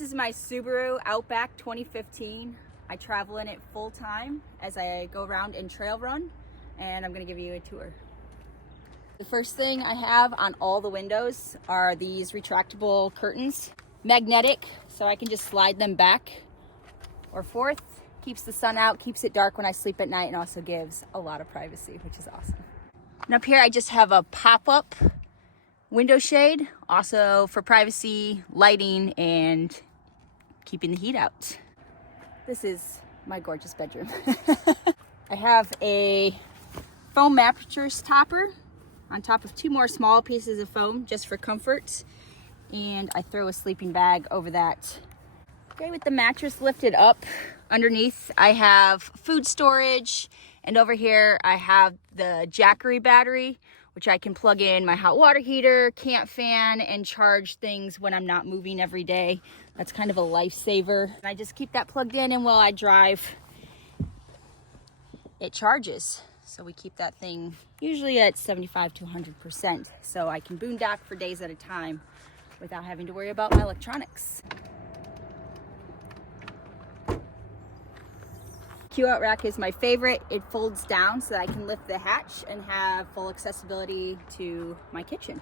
This is my Subaru Outback 2015. I travel in it full time as I go around and trail run, and I'm gonna give you a tour. The first thing I have on all the windows are these retractable curtains. Magnetic, so I can just slide them back or forth. Keeps the sun out, keeps it dark when I sleep at night, and also gives a lot of privacy, which is awesome. And up here I just have a pop-up window shade, also for privacy, lighting, and keeping the heat out. This is my gorgeous bedroom. I have a foam mattress topper on top of two more small pieces of foam just for comfort, and I throw a sleeping bag over that. Okay, with the mattress lifted up, underneath I have food storage, and over here I have the Jackery battery, which I can plug in my hot water heater, camp fan, and charge things when I'm not moving every day. That's kind of a lifesaver. And I just keep that plugged in, and while I drive, it charges. So we keep that thing usually at 75 to 100%, so I can boondock for days at a time without having to worry about my electronics. Q-out rack is my favorite. It folds down so that I can lift the hatch and have full accessibility to my kitchen.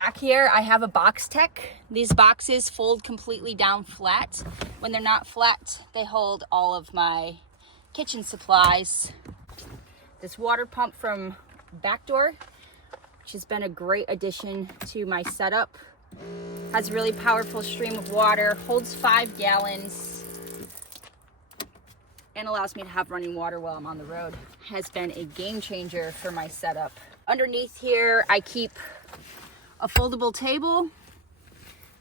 Back here I have a box tech. These boxes fold completely down flat. When they're not flat, they hold all of my kitchen supplies. This water pump from Backdoor, which has been a great addition to my setup, has a really powerful stream of water, holds 5 gallons, and allows me to have running water while I'm on the road. Has been a game changer for my setup. Underneath here, I keep a foldable table,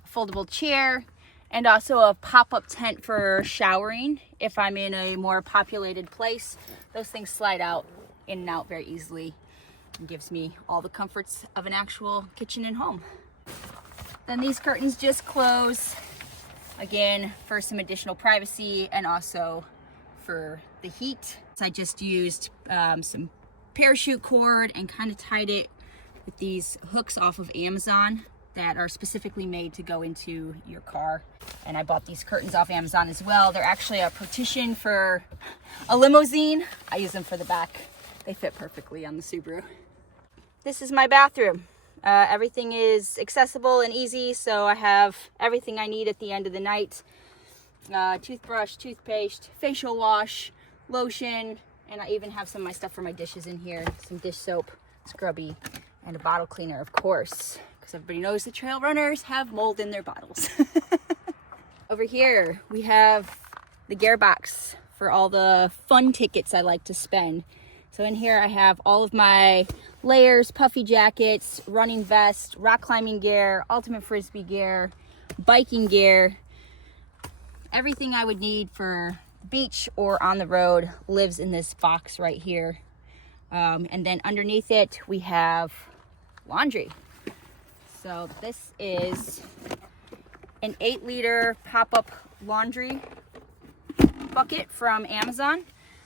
a foldable chair, and also a pop-up tent for showering. If I'm in a more populated place, those things slide out in and out very easily and gives me all the comforts of an actual kitchen and home. Then these curtains just close, again, for some additional privacy and also for the heat. So I just used some parachute cord and kind of tied it with these hooks off of Amazon that are specifically made to go into your car. And I bought these curtains off Amazon as well. They're actually a partition for a limousine. I use them for the back. They fit perfectly on the Subaru. This is my bathroom. Everything is accessible and easy, so I have everything I need at the end of the night. Toothbrush, toothpaste, facial wash, lotion, and I even have some of my stuff for my dishes in here. Some dish soap, scrubby, and a bottle cleaner, of course, because everybody knows the trail runners have mold in their bottles. Over here, we have the gearbox for all the fun tickets I like to spend. So in here I have all of my layers, puffy jackets, running vest, rock climbing gear, ultimate frisbee gear, biking gear. Everything I would need for beach or on the road lives in this box right here. And then underneath it we have laundry. So this is an 8-liter pop-up laundry bucket from Amazon.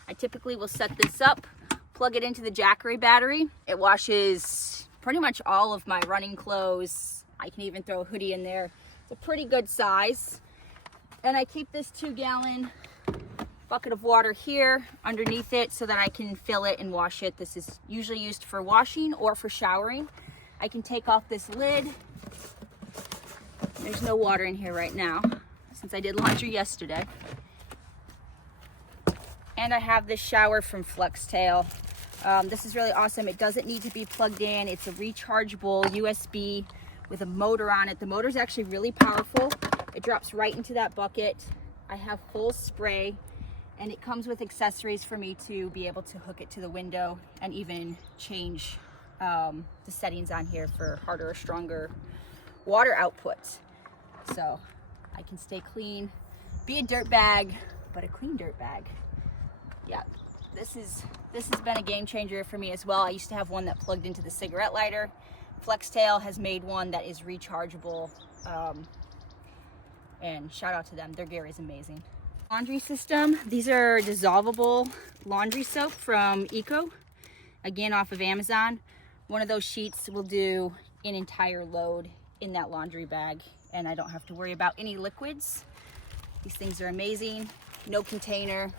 I typically will set this up, plug it into the Jackery battery. It washes pretty much all of my running clothes. I can even throw a hoodie in there. It's a pretty good size. And I keep this 2-gallon bucket of water here underneath it so that I can fill it and wash it. This is usually used for washing or for showering. I can take off this lid. There's no water in here right now since I did laundry yesterday. And I have this shower from FlexTail. This is really awesome. It doesn't need to be plugged in. It's a rechargeable USB with a motor on it. The motor is actually really powerful. It drops right into that bucket. I have full spray, and it comes with accessories for me to be able to hook it to the window and even change the settings on here for harder or stronger water output. So I can stay clean, be a dirt bag, but a clean dirt bag. Yeah, this has been a game changer for me as well. I used to have one that plugged into the cigarette lighter. FlexTail has made one that is rechargeable, and shout out to them. Their gear is amazing. Laundry system. These are dissolvable laundry soap from Eco, again off of Amazon. One of those sheets will do an entire load in that laundry bag, and I don't have to worry about any liquids. These things are amazing. No container,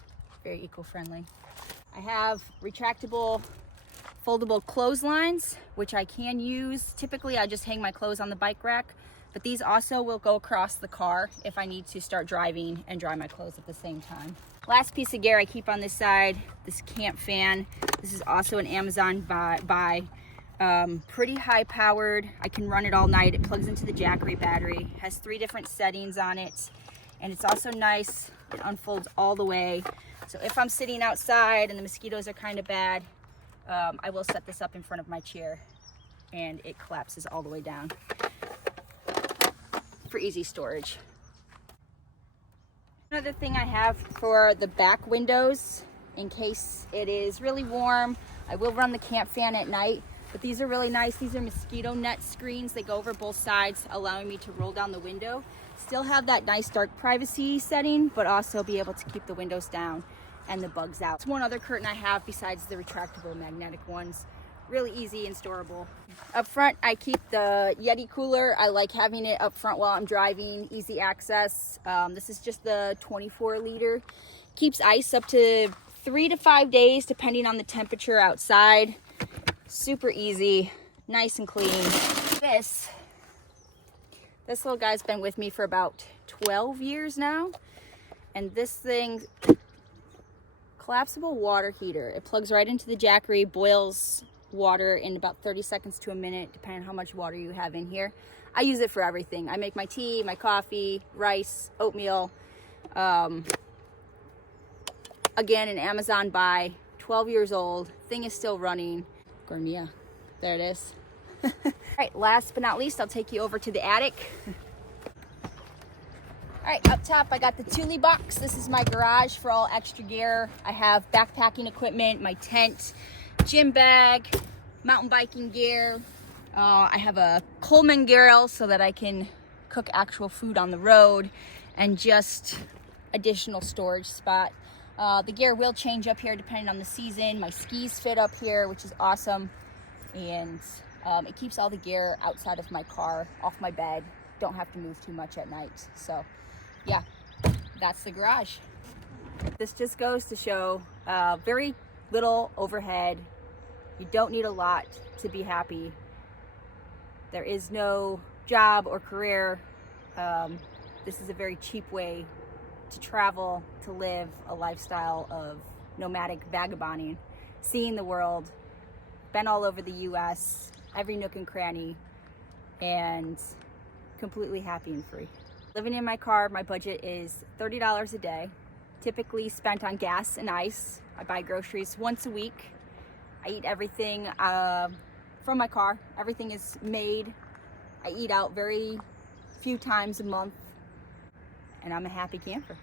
very eco-friendly. I have retractable, foldable clotheslines, which I can use. Typically, I just hang my clothes on the bike rack, but these also will go across the car if I need to start driving and dry my clothes at the same time. Last piece of gear I keep on this side, this camp fan. This is also an Amazon buy. Pretty high powered. I can run it all night. It plugs into the Jackery battery, has 3 different settings on it, and it's also nice. It unfolds all the way. So if I'm sitting outside and the mosquitoes are kind of bad, I will set this up in front of my chair and it collapses all the way down for easy storage. Another thing I have for the back windows, in case it is really warm, I will run the camp fan at night, but these are really nice. These are mosquito net screens. They go over both sides, allowing me to roll down the window. Still have that nice dark privacy setting, but also be able to keep the windows down and the bugs out. It's one other curtain I have besides the retractable magnetic ones. Really easy and storable. Up front, I keep the Yeti cooler. I like having it up front while I'm driving, easy access. This is just the 24 liter. Keeps ice up to 3 to 5 days, depending on the temperature outside. Super easy, nice and clean. This little guy's been with me for about 12 years now. And this thing, collapsible water heater. It plugs right into the Jackery, boils water in about 30 seconds to a minute, depending on how much water you have in here. I use it for everything. I make my tea, my coffee, rice, oatmeal. Again, an Amazon buy, 12 years old. Thing is still running. Gormia, there it is. All right, last but not least, I'll take you over to the attic. All right, up top, I got the Thule box. This is my garage for all extra gear. I have backpacking equipment, my tent, gym bag, mountain biking gear. I have a Coleman grill so that I can cook actual food on the road, and just additional storage spot. The gear will change up here depending on the season. My skis fit up here, which is awesome. And it keeps all the gear outside of my car, off my bed. Don't have to move too much at night. So yeah, that's the garage. This just goes to show very little overhead. You don't need a lot to be happy. There is no job or career. This is a very cheap way to travel, to live a lifestyle of nomadic vagabonding, seeing the world, been all over the US, every nook and cranny, and completely happy and free. Living in my car, my budget is $30 a day, typically spent on gas and ice. I buy groceries once a week. I eat everything from my car. Everything is made. I eat out very few times a month, and I'm a happy camper.